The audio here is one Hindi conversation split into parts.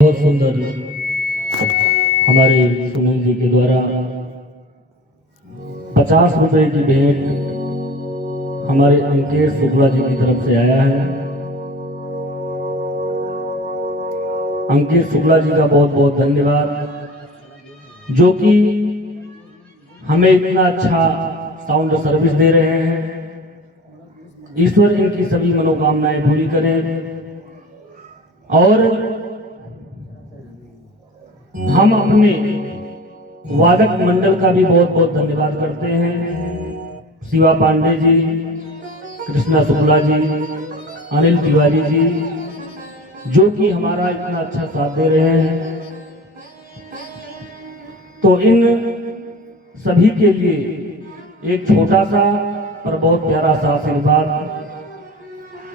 बहुत सुंदर हमारे सुनील जी के द्वारा 50 रुपए की भेंट हमारे अंकेश शुक्ला जी की तरफ से आया है। अंकेश शुक्ला जी का बहुत बहुत धन्यवाद, जो कि हमें इतना अच्छा साउंड सर्विस दे रहे हैं। ईश्वर इनकी सभी मनोकामनाएं पूरी करें। और हम अपने वादक मंडल का भी बहुत बहुत धन्यवाद करते हैं। शिवा पांडे जी, कृष्णा शुक्ला जी, अनिल तिवारी जी, जो कि हमारा इतना अच्छा साथ दे रहे हैं। तो इन सभी के लिए एक छोटा सा पर बहुत प्यारा सा आशीर्वाद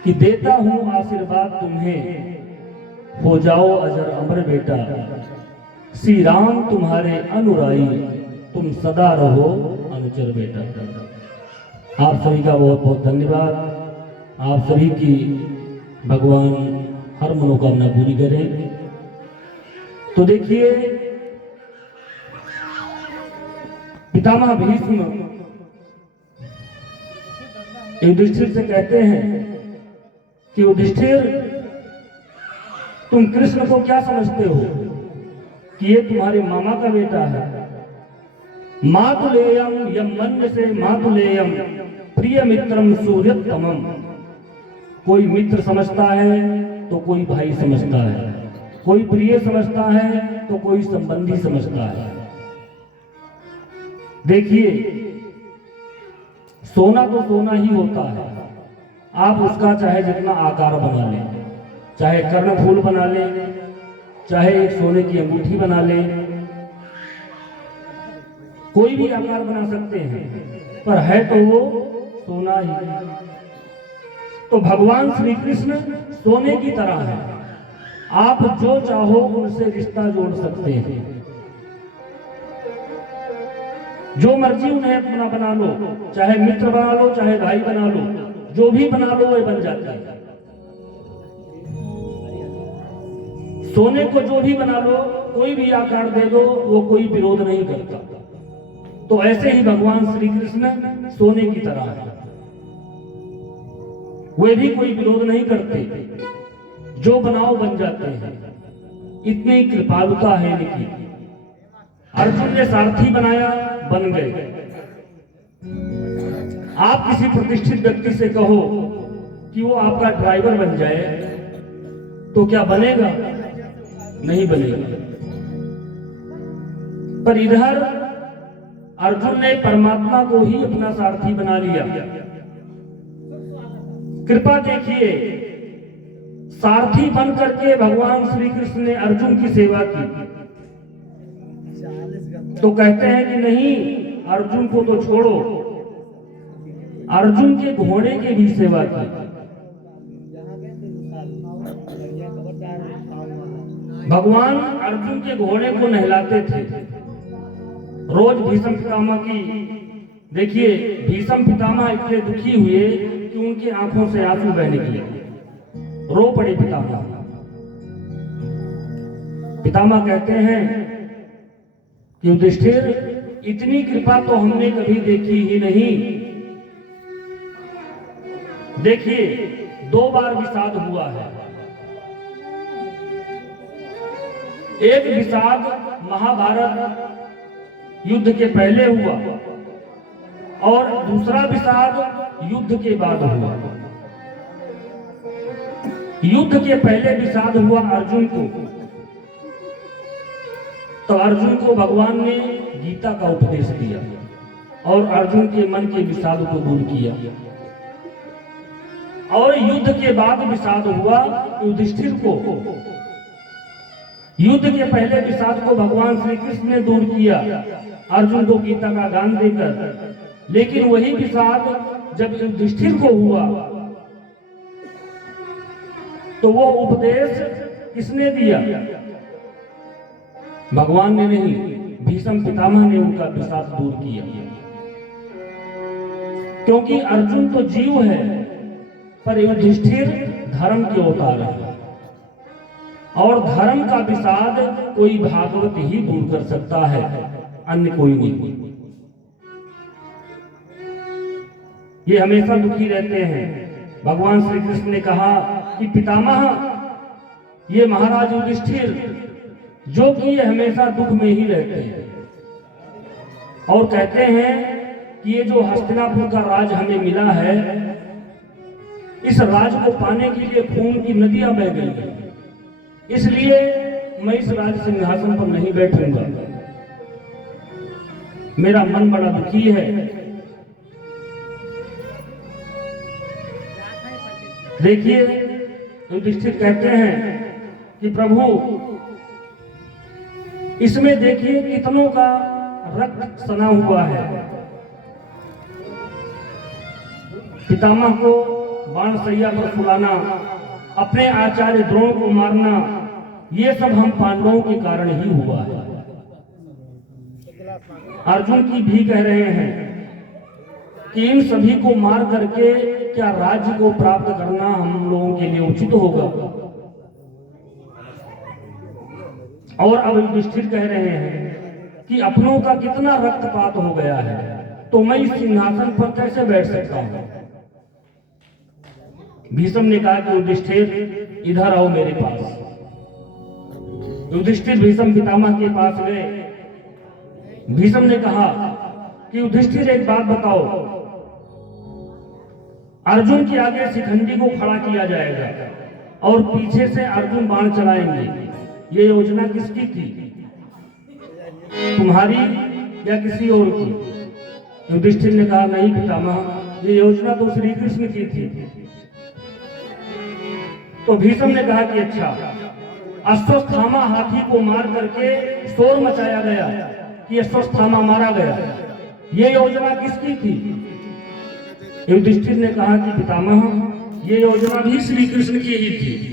कि देता हूं आशीर्वाद तुम्हें, हो जाओ अजर अमर बेटा, श्री राम तुम्हारे अनुराई, तुम सदा रहो अनुचर बेटा। आप सभी का बहुत बहुत धन्यवाद। आप सभी की भगवान हर मनोकामना पूरी करें। तो देखिए, पितामह भीष्म युधिष्ठिर से कहते हैं कि युधिष्ठिर, तुम कृष्ण को क्या समझते हो कि ये तुम्हारे मामा का बेटा है। मातुलेयम यम मन से मातुलेयम प्रिय मित्रम सूर्योत्तमम। कोई मित्र समझता है तो कोई भाई समझता है, कोई प्रिय समझता है तो कोई संबंधी समझता है। देखिए, सोना तो सोना ही होता है। आप उसका चाहे जितना आकार बना लें, चाहे कर्णफूल बना लें, चाहे एक सोने की अंगूठी बना लें, कोई भी आकार बना सकते हैं, पर है तो वो सोना ही। तो भगवान श्री कृष्ण सोने की तरह है। आप जो चाहो उनसे रिश्ता जोड़ सकते हैं। जो मर्जी उन्हें अपना बना लो, चाहे मित्र बना लो, चाहे भाई बना लो, जो भी बना लो वह बन जाता है। सोने को जो भी बना लो, कोई भी आकार दे दो, वो कोई विरोध नहीं करता। तो ऐसे ही भगवान श्री कृष्ण सोने की तरह है। वे भी कोई विरोध नहीं करते, जो बनाओ बन जाते हैं। इतनी कृपालुता है इनकी। अर्जुन ने सारथी बनाया, बन गए। आप किसी प्रतिष्ठित व्यक्ति से कहो कि वो आपका ड्राइवर बन जाए, तो क्या बनेगा? नहीं बनेगा। पर इधर अर्जुन ने परमात्मा को ही अपना सारथी बना लिया। कृपा देखिए, सारथी बन करके भगवान श्री कृष्ण ने अर्जुन की सेवा की। तो कहते हैं कि नहीं, अर्जुन को तो छोड़ो, अर्जुन के घोड़े की भी सेवा की। भगवान अर्जुन के घोड़े को नहलाते थे रोज। भीष्म पितामह की देखिए, भीष्म पितामह इतने दुखी हुए कि उनकी आंखों से आंसू बह निकले, रो पड़े पितामह। पितामह कहते हैं कि युधिष्ठिर, इतनी कृपा तो हमने कभी देखी ही नहीं। देखिए, 2 बार विषाद हुआ है। एक विषाद महाभारत युद्ध के पहले हुआ और दूसरा विषाद युद्ध के बाद हुआ। युद्ध के पहले विषाद हुआ अर्जुन को। तो अर्जुन को भगवान ने गीता का उपदेश दिया और अर्जुन के मन के विषाद को दूर किया। और युद्ध के बाद विषाद हुआ युधिष्ठिर को। युद्ध के पहले विषाद को भगवान श्री कृष्ण ने दूर किया अर्जुन को गीता का ज्ञान देकर। लेकिन वही विषाद जब युधिष्ठिर को हुआ, तो वो उपदेश किसने दिया? भगवान ने नहीं, भीष्म पितामह ने उनका विषाद दूर किया। क्योंकि अर्जुन तो जीव है, पर युधिष्ठिर धर्म के अवतार है। और धर्म का विषाद कोई भागवत ही दूर कर सकता है, अन्य कोई नहीं। ये हमेशा दुखी रहते हैं। भगवान श्री कृष्ण ने कहा कि पितामह, ये महाराज युधिष्ठिर जो कि ये हमेशा दुख में ही रहते हैं, और कहते हैं कि ये जो हस्तिनापुर का राज हमें मिला है, इस राज को पाने के लिए खून की नदियां बह गई हैं, इसलिए मैं इस राज सिंहासन पर नहीं बैठूंगा। मेरा मन बड़ा दुखी है। देखिए, युधिष्ठिर कहते हैं कि प्रभु, इसमें देखिए कितनों का रक्त सना हुआ है। पितामह को बाणशैया पर फुलाना, अपने आचार्य द्रोण को मारना, ये सब हम पांडवों के कारण ही हुआ है। अर्जुन की भी कह रहे हैं कि इन सभी को मार करके क्या राज्य को प्राप्त करना हम लोगों के लिए उचित होगा। और अब युधिष्ठिर कह रहे हैं कि अपनों का कितना रक्तपात हो गया है, तो मैं इस सिंहासन पर कैसे बैठ सकता हूं। भीष्म ने कहा कि युधिष्ठिर इधर आओ मेरे पास। युधिष्ठिर भीष्म पितामह के पास गए। भीष्म ने कहा कि युधिष्ठिर एक बात बताओ, अर्जुन के आगे शिखंडी को खड़ा किया जाएगा और पीछे से अर्जुन बाण चलाएंगे, ये योजना किसकी थी, तुम्हारी या किसी और की। युधिष्ठिर ने कहा नहीं पितामह, ये योजना तो श्री कृष्ण की थी। तो भीष्म ने कहा कि अच्छा, अश्वत्थामा हाथी को मार करके शोर मचाया गया कि अश्वत्थामा मारा गया, ये योजना किसकी थी। युधिष्ठिर ने कहा कि पितामह, ये योजना भी श्री कृष्ण की ही थी।